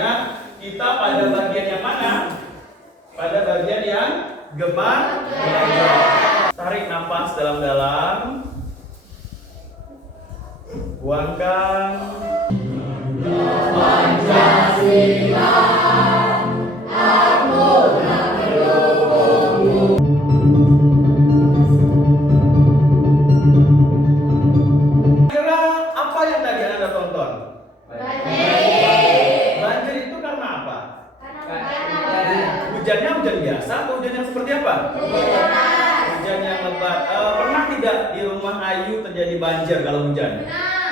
Artinya kita pada bagian yang mana? Pada bagian yang gemar belajar. Tarik nafas dalam-dalam. Buangkan. Pancasila, aku tak mendukungmu. Kira apa yang tadi Anda tonton? Banjir itu karena apa? Hujannya hujan biasa atau hujan yang seperti apa? Hujan yang lebat. Pernah tidak di rumah Ayu terjadi banjir kalau hujan?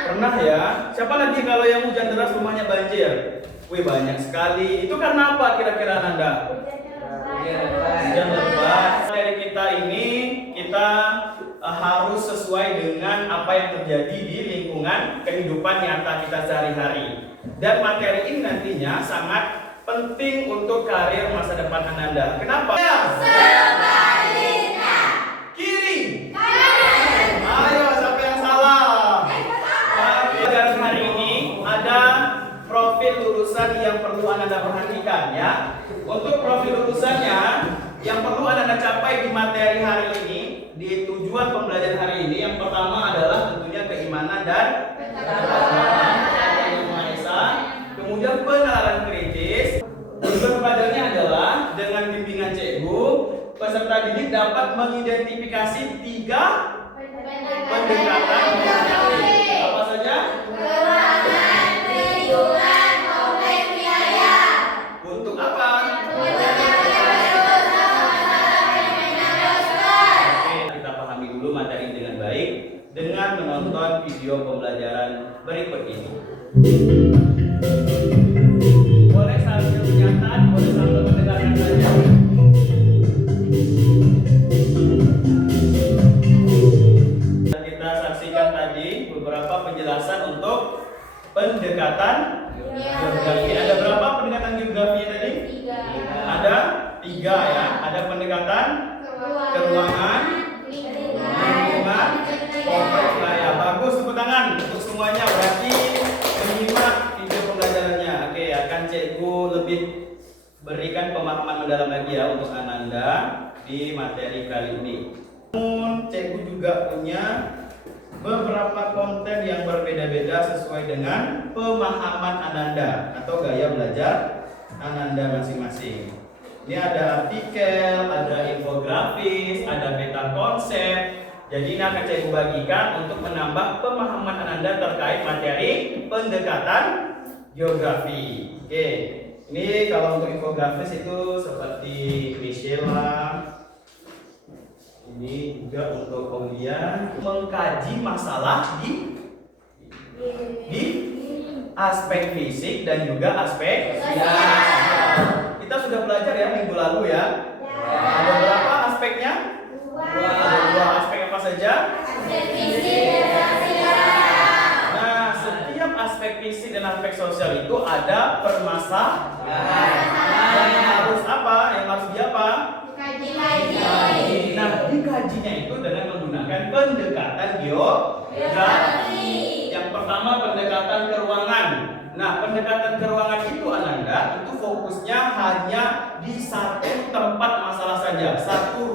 Pernah ya? Siapa lagi kalau yang hujan deras rumahnya banjir? Wih, banyak sekali. Itu karena apa kira-kira Anda? Hujan lebat. Dari kita ini, kita harus sesuai dengan apa yang terjadi di lingkungan kehidupan nyata kita sehari-hari. Dan materi ini nantinya sangat penting untuk karir masa depan Anda. Kenapa? Sebaliknya. Kiri. Kanan. Ayo, siapa yang salah? Pelajaran hari ini ada profil lulusan yang perlu Anda perhatikan ya. Untuk profil lulusannya yang perlu Anda capai di materi hari ini, di tujuan pembelajaran hari ini, yang pertama adalah tentunya keimanan dan kemudian penalaran kritis. Tujuan pembelajarannya adalah dengan bimbingan cikgu, peserta didik dapat mengidentifikasi 3 pendekatan kreatif. Apa saja? Keuangan, perizinan, kompleks biaya. Untuk apa? Kita pahami dulu materi dengan baik dengan menonton video pembelajaran berikut ini. Boleh sambil menyatat, boleh sambil mendengarkan saja. Kita saksikan tadi beberapa penjelasan untuk pendekatan geografi. Ada berapa pendekatan geografi tadi? 3. Ada 3 ya. Ada pendekatan keuangan, lingkungan, kompleks wilayah. Bagus, tepuk tangan untuk semuanya. Berarti menyimak video pembelajarannya. Oke, akan cikgu lebih berikan pemahaman mendalam lagi ya untuk Ananda di materi kali ini. Namun cikgu juga punya beberapa konten yang berbeda-beda sesuai dengan pemahaman Ananda atau gaya belajar Ananda masing-masing. Ini ada artikel, ada infografis, ada meta konsep. Jadi ini akan cikgu bagikan untuk menambah pemahaman Ananda terkait materi pendekatan geografi. Oke, ini kalau untuk infografis itu seperti Michela. Ini juga untuk Aulia mengkaji masalah di aspek fisik dan juga aspek sosial. Kita sudah belajar ya minggu lalu ya. Ada berapa aspeknya? Ada 2 aspek apa saja? Aspek fisik dan sosial. Nah, setiap aspek fisik dan aspek sosial itu ada permasalahan. Yang harus apa? Yang harus diapa? Dikaji. Nah, dikajinya itu dengan menggunakan pendekatan geografi. Yang pertama pendekatan keruangan. Nah, pendekatan keruangan itu Ananda itu fokusnya hanya di satu tempat masalah saja, satu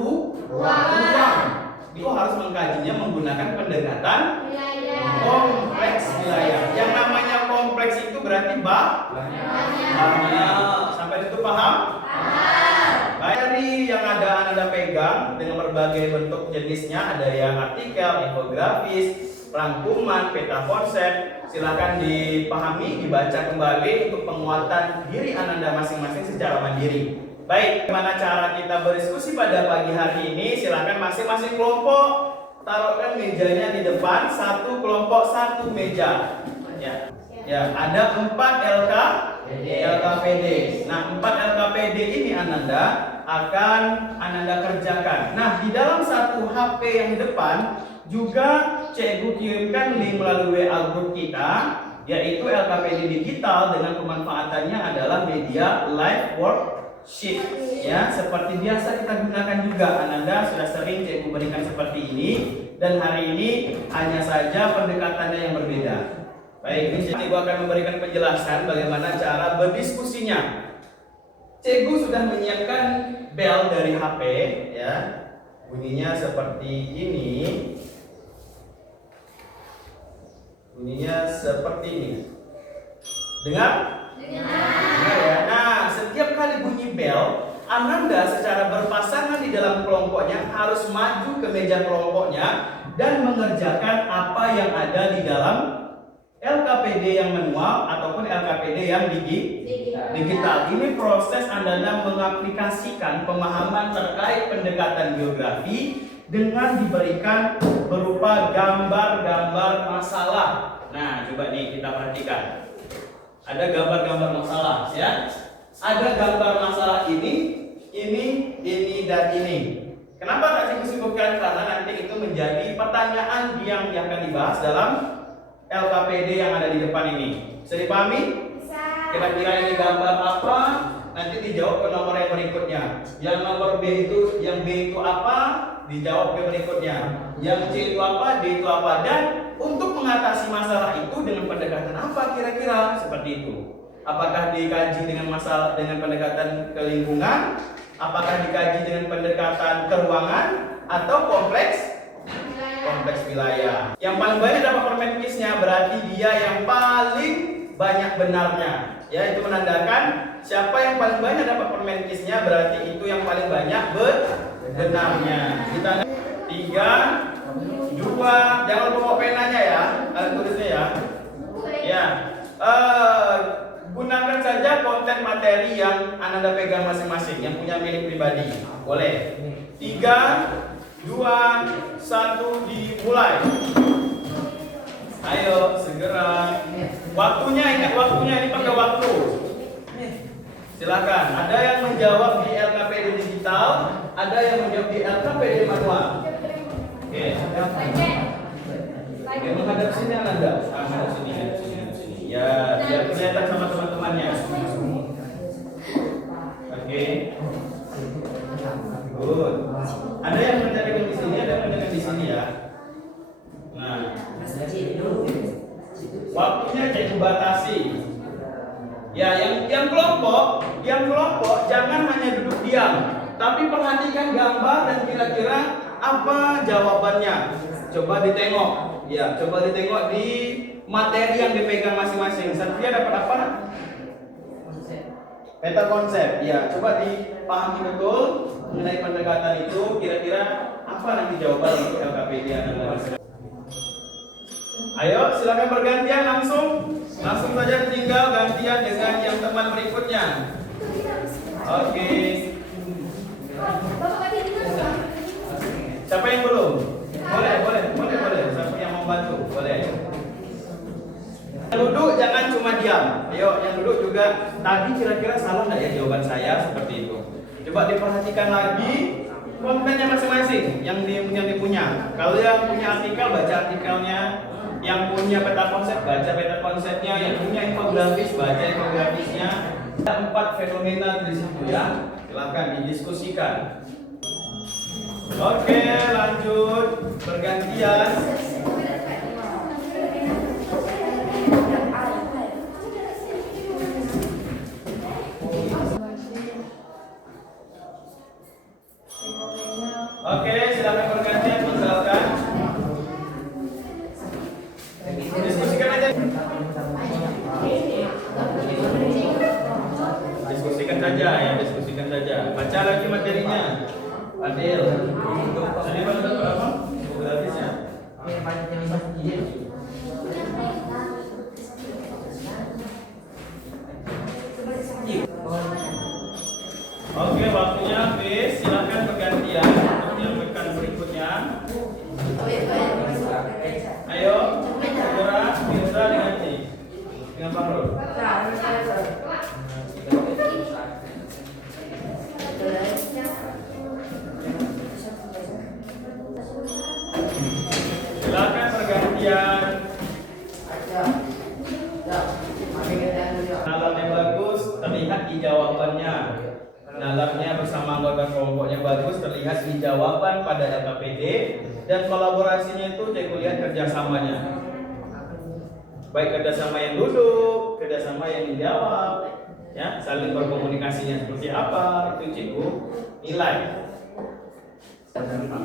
ruang. Itu harus mengkajinya menggunakan pendekatan kompleks wilayah. Yang namanya kompleks itu berarti banyak. Sampai itu paham? Materi yang ada Anda pegang dengan berbagai bentuk jenisnya, ada yang artikel, infografis, rangkuman, peta konsep. Silakan dipahami, dibaca kembali untuk penguatan diri Anda masing-masing secara mandiri. Baik, bagaimana cara kita berdiskusi pada pagi hari ini? Silakan masing-masing kelompok taruhkan mejanya di depan, satu kelompok satu meja. Ya, ada 4 LKPD. Nah, 4 LKPD ini Ananda akan Ananda kerjakan. Nah, di dalam satu HP yang di depan juga cikgu kirimkan link melalui WA group kita, yaitu LKPD digital dengan pemanfaatannya adalah media live worksheet. Ya, seperti biasa kita gunakan juga. Ananda sudah sering cikgu berikan seperti ini, dan hari ini hanya saja pendekatannya yang berbeda. Baik, ini Cikgu akan memberikan penjelasan bagaimana cara berdiskusinya. Cikgu sudah menyiapkan bel dari HP, ya. Bunyinya seperti ini. Bunyinya seperti ini. Dengar? Dengar ya. Nah, setiap kali bunyi bel, Ananda secara berpasangan di dalam kelompoknya harus maju ke meja kelompoknya dan mengerjakan apa yang ada di dalam LKPD yang manual ataupun LKPD yang digital. Ini proses Ananda mengaplikasikan pemahaman terkait pendekatan geografi dengan diberikan berupa gambar-gambar masalah. Nah, coba nih kita perhatikan. Ada gambar-gambar masalah, ya. Ada gambar masalah ini, dan ini. Kenapa tak Cikgu sebutkan? Karena nanti itu menjadi pertanyaan yang akan dibahas dalam LKPD yang ada di depan ini. Bisa dipahami? Bisa. Kira-kira ini gambar apa? Nanti dijawab ke nomor yang berikutnya. Yang nomor B itu, yang B itu apa? Dijawab ke berikutnya. Yang C itu apa? D itu apa? Dan untuk mengatasi masalah itu dengan pendekatan apa kira-kira? Seperti itu. Apakah dikaji dengan masalah dengan pendekatan ke lingkungan? Apakah dikaji dengan pendekatan ke ruangan atau kompleks wilayah? Yang paling banyak dapat permen quiznya berarti dia yang paling banyak benarnya. Ya, itu menandakan siapa yang paling banyak dapat permen quiznya berarti itu yang paling banyak benarnya. Kita 3, 2, jangan lupa bawa penanya ya, tulisnya ya. Ya, gunakan saja konten materi yang Ananda pegang masing-masing, yang punya milik pribadi. Boleh. 3, 2, 1, dimulai. Ayo, segera. Waktunya, ingat waktunya, ini pakai waktu. Silakan. Ada yang menjawab di LKPD digital, ada yang menjawab di LKPD manual. Oke. Oke, menghadap sini Ananda. Menghadap sini, sini. Ya, biar kelihatan sama teman-temannya. Oke. Good. Ada yang mengerjakan di sini, ada yang mengerjakan di sini ya. Nah, waktunya Cikgu batasi. Ya, yang kelompok jangan hanya duduk diam, tapi perhatikan gambar dan kira-kira apa jawabannya. Coba ditengok. Ya, coba ditengok di materi yang dipegang masing-masing. Satria dapat apa? Peta konsep. Ya, coba dipahami betul mengenai pendekatan itu. Kira-kira apa nanti jawaban untuk LKPD Anda? Ayo, silakan bergantian langsung saja tinggal gantian dengan yang teman berikutnya. Oke. Siapa yang belum? Boleh. Siapa yang mau bantu? Boleh. Yang duduk jangan cuma diam. Ayo, yang duduk juga. Tadi kira-kira salah nggak ya jawaban saya seperti itu? Coba diperhatikan lagi kontennya masing-masing yang dipunya. Kalau yang punya artikel baca artikelnya, yang punya peta konsep baca peta konsepnya, yang punya infografis baca infografisnya. Ada 4 fenomena di situ ya. Silakan didiskusikan. Oke, lanjut bergantian. Oke, silakan bergantian misalkan. Diskusikan aja. Diskusikan saja. Baca lagi materinya. Adil. Tadi Bang dapat berapa? Gratis ya? Oke, waktunya habis. Silakan bergantian untuk yang rekan berikutnya. Ayo, segera bisa diganti dengan Fahrul. Silakan bergantian. Nalarnya bagus, terlihat di jawabannya. Nalarnya bersama anggota kelompoknya bagus, terlihat di jawaban pada LKPD. Dan kolaborasinya itu saya lihat kerjasamanya. baik kerjasama yang duduk, kerjasama yang menjawab, ya, saling berkomunikasinya seperti apa, itu cikgu nilai.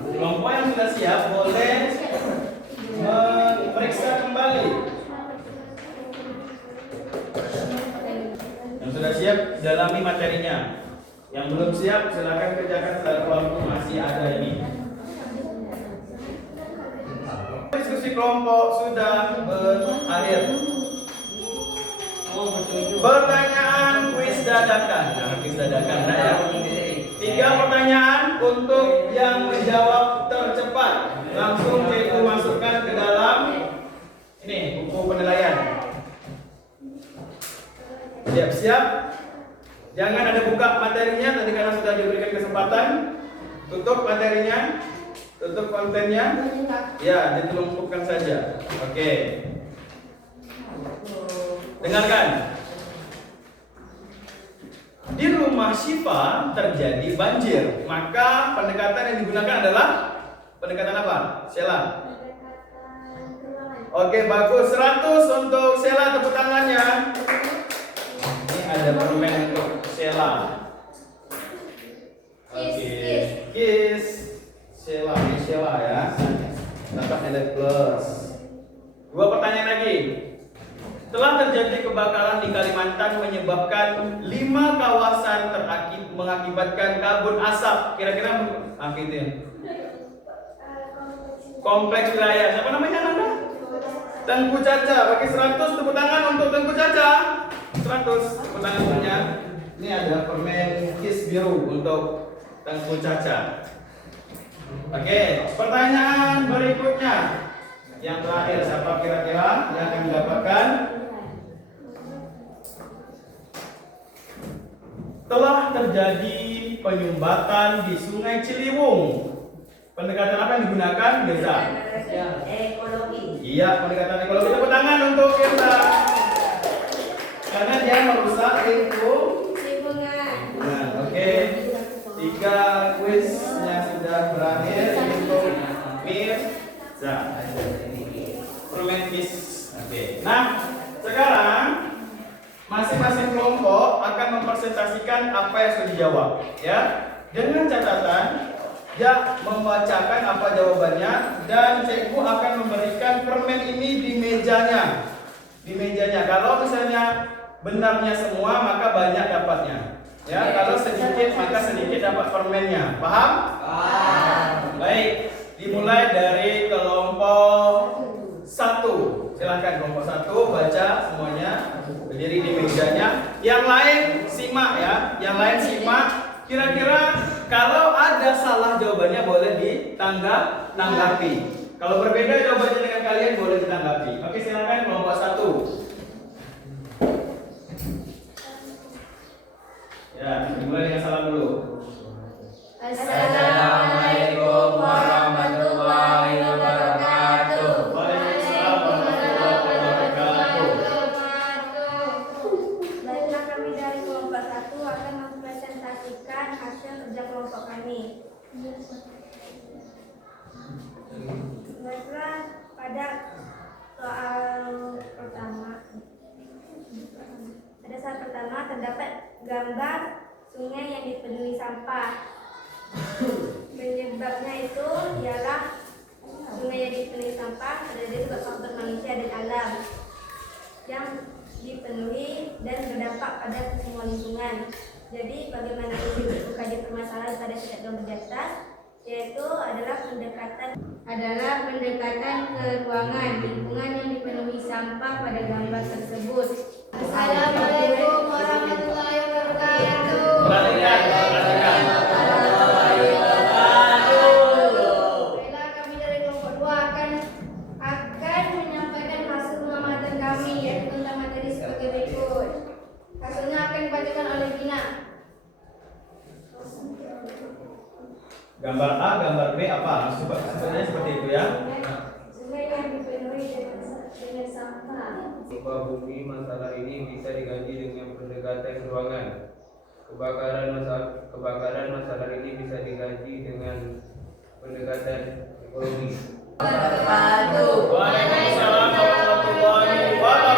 Kelompok yang sudah siap boleh memeriksa kembali. Yang sudah siap dalami materinya. Yang belum siap silakan kerjakan setelah kelompok masih ada ini. Diskusi kelompok sudah berakhir. Pertanyaan kuis dadakan. Jangan kuis dadakan, nah ya. 3 pertanyaan untuk yang menjawab tercepat. Langsung cikgu masukkan ke dalam ini buku penilaian. Siap-siap. Jangan ada buka materinya tadi karena sudah diberikan kesempatan. Tutup materinya, tutup kontennya. Ya, ditelumpukan saja. Oke. Dengarkan. Di rumah Syifa terjadi banjir. Maka pendekatan yang digunakan adalah pendekatan apa? Sheila. Oke, bagus. 100 untuk Sheila, tepuk tangannya. Ini ada permen untuk Sheila. Oke. Kiss. Sheila, ini Sheila ya. Dapat nilai plus. 2 pertanyaan lagi. Telah terjadi kebakaran di Kalimantan menyebabkan 5 kawasan mengakibatkan kabut asap. Kira-kira gitu ya. Kompleks wilayah. Siapa namanya Anda? Tengku Caca. Bagi 100 tepuk tangan untuk Tengku Caca. 100 tepuk tangan punya. Ini ada permen Kiss biru untuk Tengku Caca. Oke, pertanyaan berikutnya. Yang terakhir, siapa kira-kira yang akan mendapatkan? Telah terjadi penyumbatan di Sungai Ciliwung. Pendekatan apa yang digunakan, Desa? Ekologi. Iya, pendekatan ekologi. Tepuk tangan untuk Desa. Karena dia merusak lingkungan. Nah, oke. 3 kuisnya sudah berakhir untuk Mirza. Permen Kiss. Oke. Nah, sekarang masing-masing kelompok akan mempresentasikan apa yang sudah dijawab, ya. Dengan catatan, dia membacakan apa jawabannya dan cikgu akan memberikan permen ini di mejanya. Di mejanya. Kalau misalnya benarnya semua, maka banyak dapatnya. Ya, kalau sedikit maka sedikit dapat permennya. Paham? Paham. Baik, dimulai dari kelompok 1. Silahkan kelompok 1 baca semuanya, berdiri di mejanya. Yang lain simak ya, yang lain simak. Kira-kira kalau ada salah jawabannya boleh ditanggapi. Kalau berbeda jawabannya dengan kalian boleh ditanggapi. Oke, silakan kelompok 1. Ya, dimulai dengan salam dulu. Assalamualaikum warahmatullahi wabarakatuh. Waalaikumsalam warahmatullahi wabarakatuh. Baiklah, kami dari kelompok 1 akan mempresentasikan hasil kerja kelompok kami. Baiklah, pada soal pertama terdapat gambar sungai yang dipenuhi sampah. Penyebabnya itu ialah sungai yang dipenuhi sampah terjadi sebab faktor manusia dan alam yang dipenuhi dan berdampak pada semua lingkungan. Jadi bagaimana untuk kaji permasalahan pada tingkat yang di atas, yaitu adalah pendekatan ke ruangan lingkungan yang dipenuhi sampah pada gambar tersebut. Assalamualaikum warahmatullahi wabarakatuh. Perhatikan. Baiklah, kami dari kelompok 2 akan menyampaikan hasil pengamatan kami, yaitu tentang materi sebagai berikut. Hasilnya akan dibacakan oleh Gina. Gambar A, gambar B apa? Maksudnya seperti itu ya. Sungai yang dipenuhi dengan sampah. Gempa bumi, masalah ini bisa diganti dengan pendekatan ruangan. Kebakaran masalah ini bisa diganti dengan pendekatan ekologi. Waalaikumsalam warahmatullahi wabarakatuh.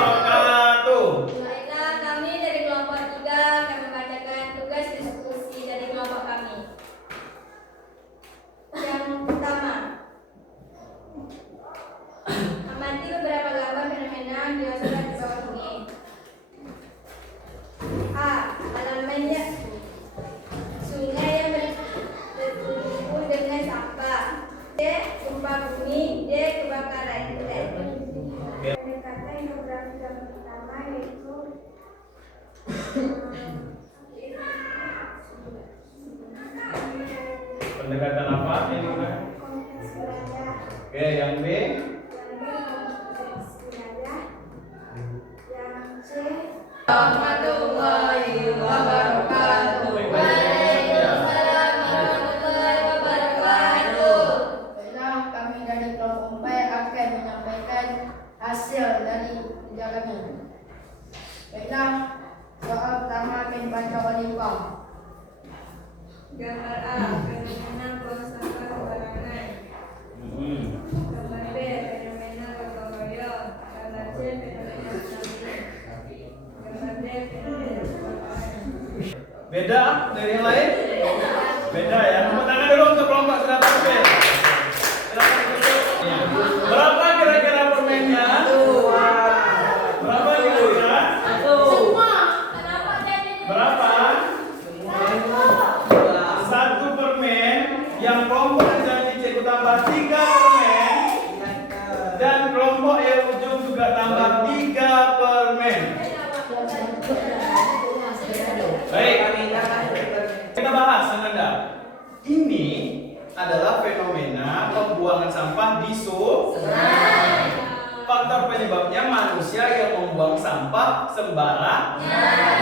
menyimpang. Gambar A, fenomena buang sampah sembarangan. Gambar B, fenomena gotong royong. Gambar C, fenomena tsunami. Gambar D, fenomena kebakaran. Beda dari yang lain? Beda ya. Tepuk tangan dulu untuk kelompok silakan B. Silakan duduk. Ya. Berapa kira-kira permennya? Berapa kira-kira? Berapa? Satu permen. Yang kelompok yang jadi cikgu tambah 3 permen. Dan kelompok yang ujung juga tambah 3 permen. Baik. Kita bahas Ananda. Ini adalah fenomena pembuangan sampah di sungai. Faktor penyebabnya manusia yang membuang sampah sembarang,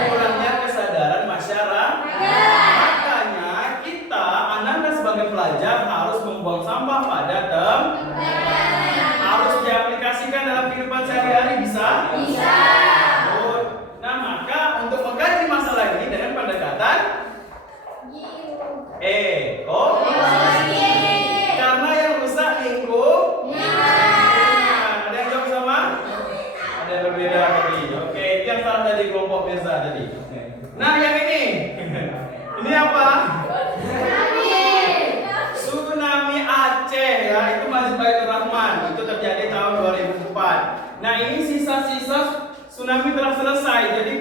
kurangnya kesadaran masyarakat. Makanya kita, Ananda sebagai pelajar harus membuang sampah pada tempatnya. Harus diaplikasikan dalam kehidupan sehari-hari, bisa? Bisa. Nah, maka untuk mengkaji masalah ini dengan pendekatan ekologi. Karena yang rusak lingkungan. Ada yang jawab sama? Ada yang berbeda tadi. Oke, itu yang salah tadi kelompok Mirza tadi. Nah, yang ini. Ini apa? Tsunami Aceh ya, itu Masjid Baitur Rahman. Itu terjadi tahun 2004. Nah, ini sisa-sisa tsunami telah selesai. Jadi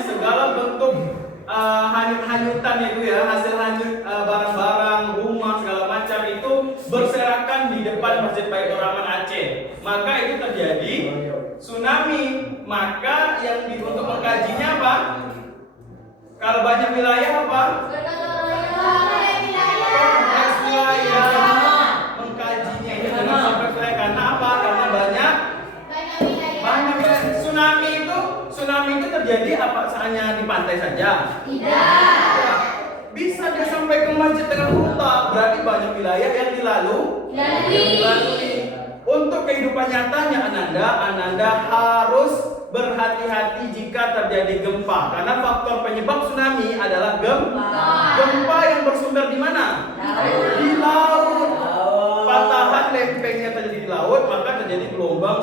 segala bentuk hanyut-hanyutan itu ya, hasil hanyut barang-barang, rumah segala macam itu berserakan di depan Masjid Baitur Rahman Aceh. Maka itu terjadi tsunami. Maka yang untuk mengkajinya apa? Kalau banyak wilayah apa? Kompleks wilayah. Mengkajinya itu dengan kompleks wilayah karena apa? Karena banyak tsunami itu terjadi apa hanya di pantai saja? Tidak. Bisa dia sampai ke masjid dengan ruta, berarti banyak wilayah yang dilalui. Untuk kehidupan nyatanya Ananda harus berhati-hati jika terjadi gempa karena faktor penyebab tsunami adalah gempa. Gempa yang bersumber di mana? Di laut. Patahan lempengnya terjadi di laut, maka terjadi gelombang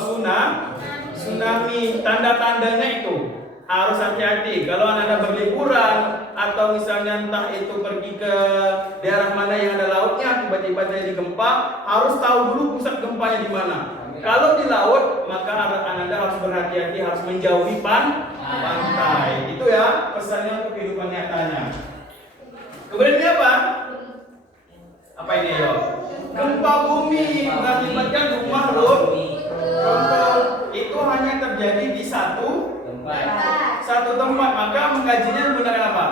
tsunami. Tanda-tandanya itu harus hati-hati. Kalau Anda berliburan atau misalnya entah itu pergi ke daerah mana yang ada lautnya, tiba-tiba terjadi gempa, harus tahu dulu pusat gempanya di mana. Kalau di laut, maka Anda harus berhati-hati, harus menjauhi pantai. Itu ya pesannya untuk kehidupan nyatanya. Kemudian ini apa? Apa ini yo? Gempa bumi mengakibatkan rumah runtuh. Itu hanya terjadi di satu tempat. Maka mengkajinya menggunakan apa?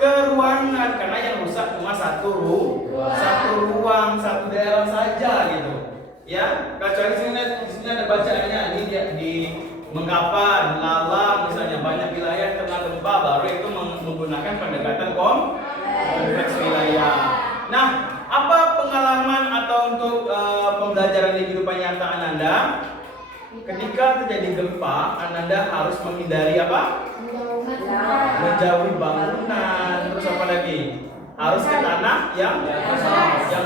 Keruangan, karena yang rusak cuma satu ruang, satu daerah saja gitu. Ya, kecuali di sini ada bacaannya ini di Mengkapan, Lalang misalnya banyak wilayah kena gempa, baru itu menggunakan pendekatan kompleks wilayah. Nah, apa pengalaman atau untuk pembelajaran di kehidupan nyata Ananda? Ketika terjadi gempa, Ananda harus menghindari apa? Menjauhi bangunan. Terus apa lagi? Harus ke tanah yang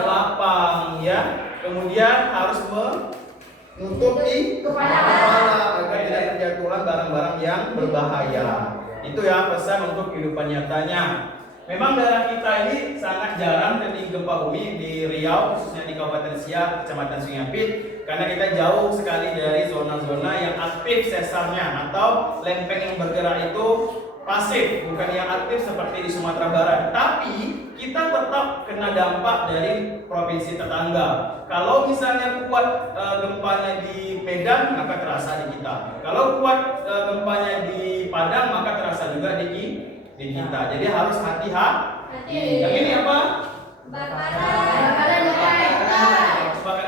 lapang, ya. Kemudian harus menutupi kepala agar tidak terjatuhan barang-barang yang berbahaya. Itu ya pesan untuk kehidupan nyatanya. Memang daerah kita ini sangat jarang terjadi gempa bumi di Riau, khususnya di Kabupaten Siak, Kecamatan Sungai Ampit, karena kita jauh sekali dari zona-zona yang aktif sesarnya atau lempeng yang bergerak itu pasif, bukan yang aktif seperti di Sumatera Barat. Tapi kita tetap kena dampak dari provinsi tetangga. Kalau misalnya kuat gempanya di Medan, maka terasa di kita. Kalau kuat gempanya di Padang, maka terasa juga di kita. Jadi harus hati-hati. Yang ini apa? Kebakaran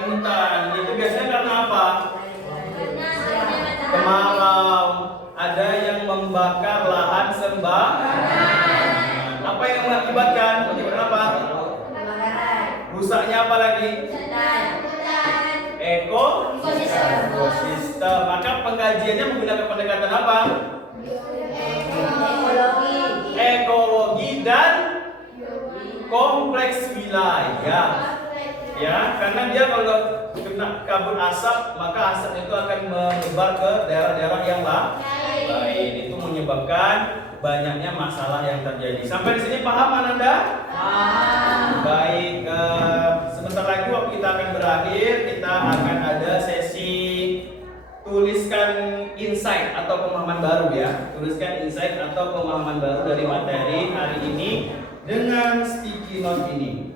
hutan. Itu biasanya karena apa? Kemarau. Ada yang membakar lahan sembarangan. Apa yang mengakibatkan? Mengakibatkan apa? Rusaknya apa lagi? Ekosistem. Maka pengkajiannya menggunakan pendekatan apa? kompleks wilayah. Ya, karena dia kalau kena kabut asap, maka asap itu akan menyebar ke daerah-daerah yang lain. Itu menyebabkan banyaknya masalah yang terjadi. Sampai di sini paham Ananda? Paham. Baik, sebentar lagi waktu kita akan berakhir, kita akan ada sesi tuliskan insight atau pemahaman baru ya. Tuliskan insight atau pemahaman baru dari materi hari ini dengan sticky note ini.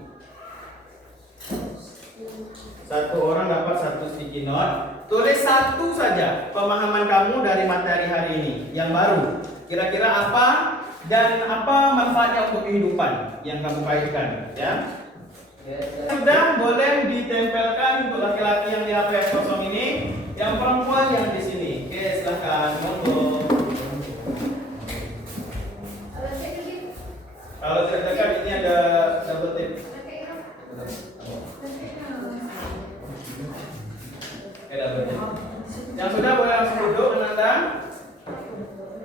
Satu orang dapat satu sticky note. Tulis satu saja pemahaman kamu dari materi hari ini yang baru. Kira-kira apa dan apa manfaatnya untuk kehidupan yang kamu kaitkan, ya? Sudah boleh ditempelkan untuk laki-laki yang di HP kosong ini, yang perempuan yang di sini. Oke, silahkan monggo. Kalau tidak tekan ini ada double tip. Yang sudah boleh langsung duduk, Ananda.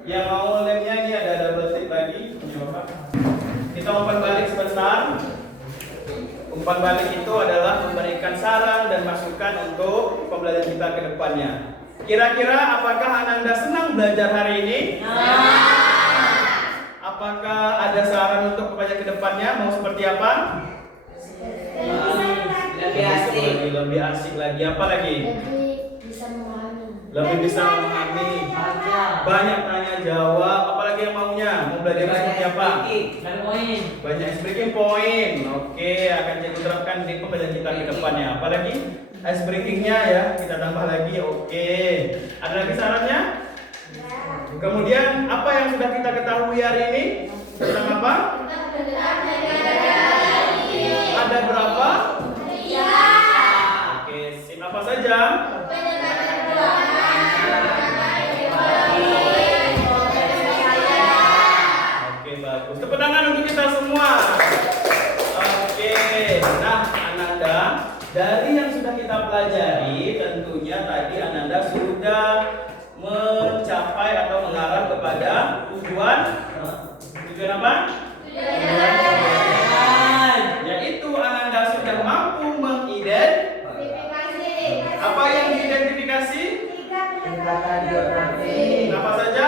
Yang mau lemnya ini ada double tip lagi. Kita umpan balik sebentar. Umpan balik itu adalah memberikan saran dan masukan untuk pembelajaran kita ke depannya. Kira-kira apakah Ananda senang belajar hari ini? Apakah ada saran untuk pembelajaran ke depannya? Mau seperti apa? Lebih asik lagi. Apa lagi? Lebih bisa memahami. Banyak tanya jawab. Apalagi yang maunya? Mau belajar seperti apa? Banyak speaking point. Oke, akan jadi terapkan di pembelajaran kita ke depannya. Apalagi ice breakingnya ya, kita tambah lagi. Oke, ada lagi sarannya? Kemudian apa yang sudah kita ketahui hari ini tentang apa? Ada berapa? Oke, sip. Apa saja? Oke, bagus. Tepuk tangan untuk kita semua. Oke, nah Ananda, dari yang sudah kita pelajari, tentunya tadi Ananda sudah mencapai atau mengarah kepada tujuan apa? Yaitu Ananda sudah mampu mengidentifikasi. Apa yang diidentifikasi? Apa saja?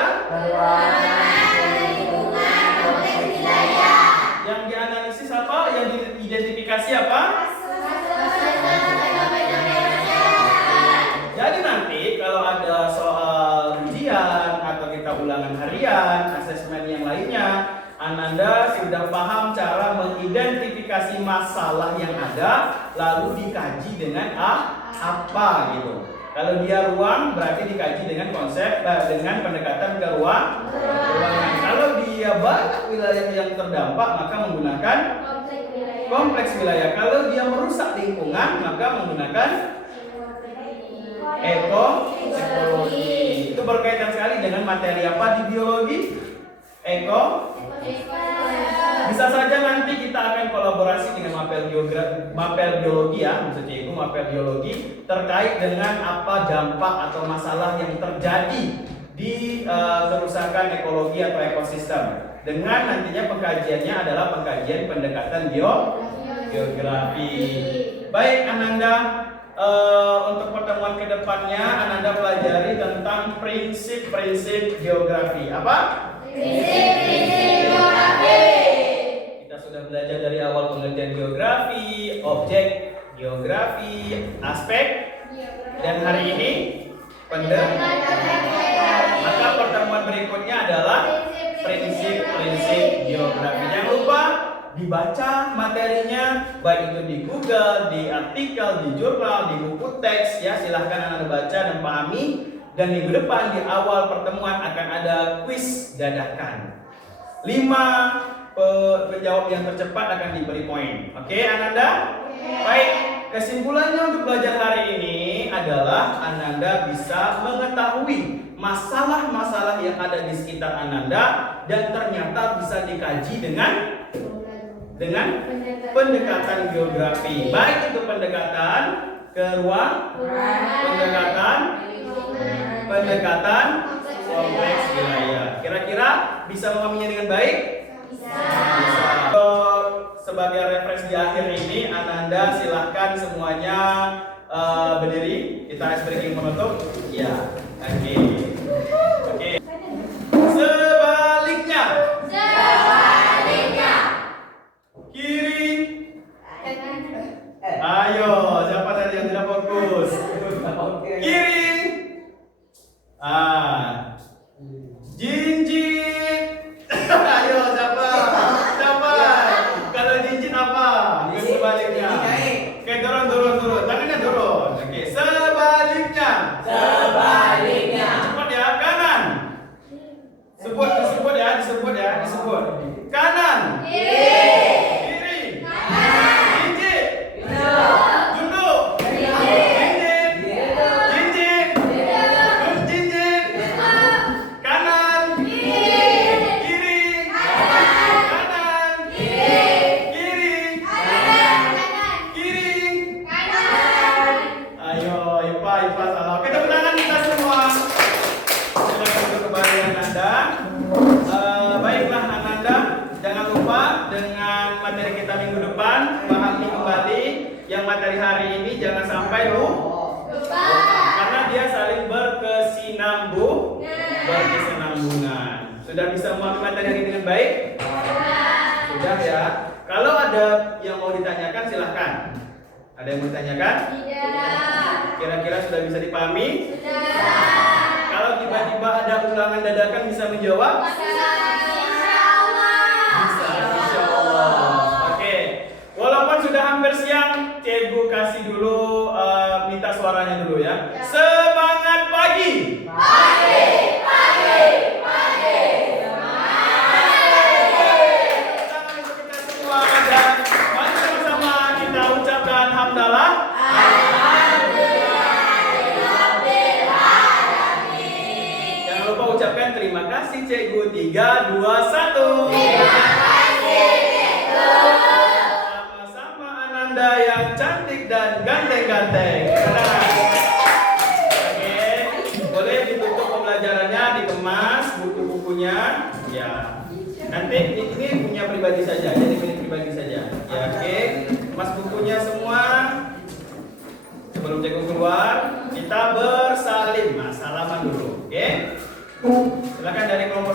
Yang dianalisis apa? Yang diidentifikasi apa? Jadi nanti kalau ada soal ujian atau kita ulangan harian, asesmen yang lainnya, Ananda sudah paham cara mengidentifikasi masalah yang ada, lalu dikaji dengan apa gitu. Kalau dia ruang berarti dikaji dengan konsep dengan pendekatan ke ruangan. Kalau dia banyak wilayah yang terdampak maka menggunakan kompleks wilayah. Kalau dia merusak lingkungan maka menggunakan ekologi. Itu berkaitan sekali dengan materi apa di biologi? Bisa saja nanti kita akan kolaborasi dengan mapel biologi ya, maksudnya itu mapel biologi terkait dengan apa dampak atau masalah yang terjadi di kerusakan ekologi atau ekosistem. Dengan nantinya pengkajiannya adalah pengkajian pendekatan geografi. Baik Ananda, untuk pertemuan kedepannya Ananda pelajari tentang prinsip-prinsip geografi. Apa? Prinsip-prinsip geografi. Kita sudah belajar dari awal pengertian geografi, objek geografi, aspek, dan hari ini maka pertemuan berikutnya adalah prinsip-prinsip geografi. Jangan lupa dibaca materinya, baik itu di Google, di artikel, di jurnal, di buku teks ya, silahkan Anda baca dan pahami. Dan minggu depan di awal pertemuan akan ada kuis dadakan. 5 penjawab yang tercepat akan diberi poin. Oke, Ananda? Baik, kesimpulannya untuk belajar hari ini adalah Ananda bisa mengetahui masalah-masalah yang ada di sekitar Ananda dan ternyata bisa dikaji dengan pendekatan geografi. Baik itu pendekatan ke ruang, pendekatan kompleks wilayah. Kira-kira bisa memahaminya dengan baik? Bisa. sebagai referensi di akhir ini, Ananda silahkan semuanya berdiri. Kita ice breaking penutup. Ya, oke. Oke. Sebaliknya. Kiri. Ayo, siapa tadi yang tidak fokus? Kiri. Jinjit. Ayo, siapa? Siapa? Kalau jinjit apa? Ke sebaliknya. Oke, turun. Tangannya turun. Oke, sebaliknya. Cepat ya, kanan. Disebut ya. Kanan. Kiri. Jinjit. Tunduk. Jinjit. Kanan. Kiri. Kanan. Kiri. Ayo, Ipa salah. Oke, tepuk tangan kita semua. Silakan untuk kembali Ananda. Baiklah Ananda, jangan lupa dengan materi kita minggu depan, pahami kembali yang materi hari ini jangan sampai lupa. Karena dia saling berkesinambungan. Sudah bisa memahami materi hari ini dengan baik? Sudah ya. Kalau ada yang mau ditanyakan silahkan. Ada yang mau ditanyakan? Kira-kira sudah bisa dipahami? Kalau tiba-tiba ada ulangan dadakan bisa menjawab? Bisa, insya Allah. Oke. Walaupun sudah hampir siang, Cikgu kasih dulu minta suaranya dulu ya. Semangat pagi. Tangan untuk kita semua dan mari sama-sama kita ucapkan hamdalah. Jangan lupa ucapkan terima kasih Cikgu. 3, 2, 1. Sama-sama Ananda yang cantik dan ganteng-ganteng. Oke, boleh ditutup pembelajarannya, dikemas buku-bukunya. Ya, nanti ini punya pribadi saja, jadi milik pribadi saja. Ya, oke, kemas bukunya semua. Sebelum Cikgu keluar, kita bersalim. Nah, salaman dulu, oke? Silakan dari kelompok